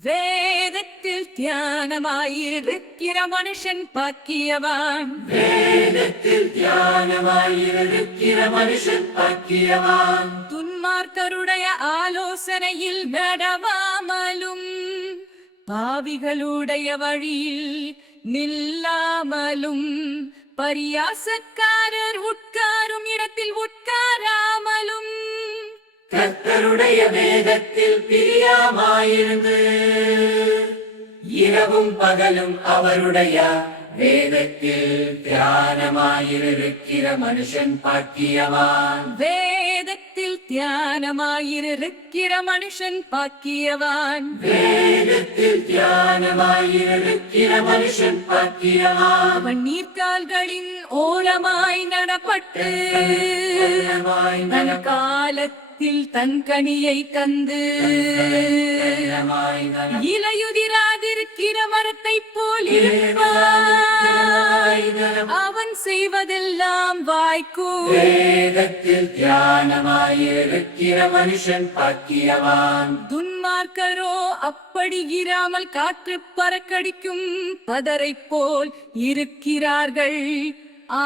வேதத்தில் தியானமாயிருக்கிற மனுஷன் பாக்கியவான். வேதத்தில் தியானமாயிருக்கிற மனுஷன் பாக்கியவான். துன்மார்க்கருடைய ஆலோசனையில் நடவாமலும் பாவிகளுடைய வழியில் நில்லாமலும் பரியாசக்காரர் உட்காரும் இடத்தில் உட்காராமலும் கர்த்தருடைய வேதத்தில் பிரியமாயிருந்து இரவும் பகலும் அவருடைய வேதத்தில் தியானமாயிருக்கிற மனுஷன் பாக்கியவான். வேதத்தில் தியானமாயிருக்கிற மனுஷன் பாக்கியவான். வேதத்தில் தியானமாயிருக்கிற மனுஷன் பாக்கியவான். அவன் நீர்க்கால்களின் ஓரமாய் நடப்பட்டு தன் காலத்தில் தன் கனியை தந்து இலையுதிராதிருக்கிற மரத்தை போல் அவன் செய்வதெல்லாம் வாய்க்கும். வேதத்தில் தியானமாயிருக்கிற மனுஷன் பாக்கியவான். துன்மார்க்கரோ அப்படி இராமல் காற்று பறக்கடிக்கும் பதரை போல் இருக்கிறார்கள்.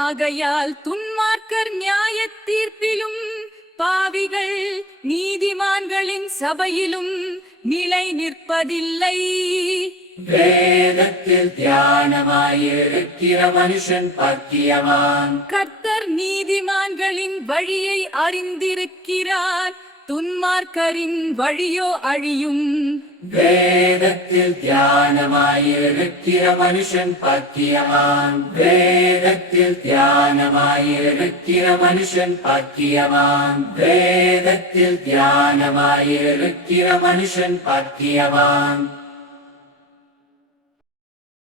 ஆகையால் துன்மார்க்கர் நியாய தீர்ப்பிலும் பாவிகள் நீதிமான்களின் சபையிலும் நிலை நிற்பதில்லை. வேதத்தில் தியானமாயிருக்கிற மனுஷன் பாக்கியவான். கர்த்தர் நீதிமான்களின் வழியை அறிந்திருக்கிறார், துன்மார்க்கரின் வழியோ அழியும். வேதத்தில் தியானமாயிருக்கிற மனுஷன் பாக்கியவான். வேதத்தில் தியானமாயிருக்கிற மனுஷன் பாக்கியவான். வேதத்தில் தியானமாயிருக்கிற மனுஷன் பாக்கியவான்.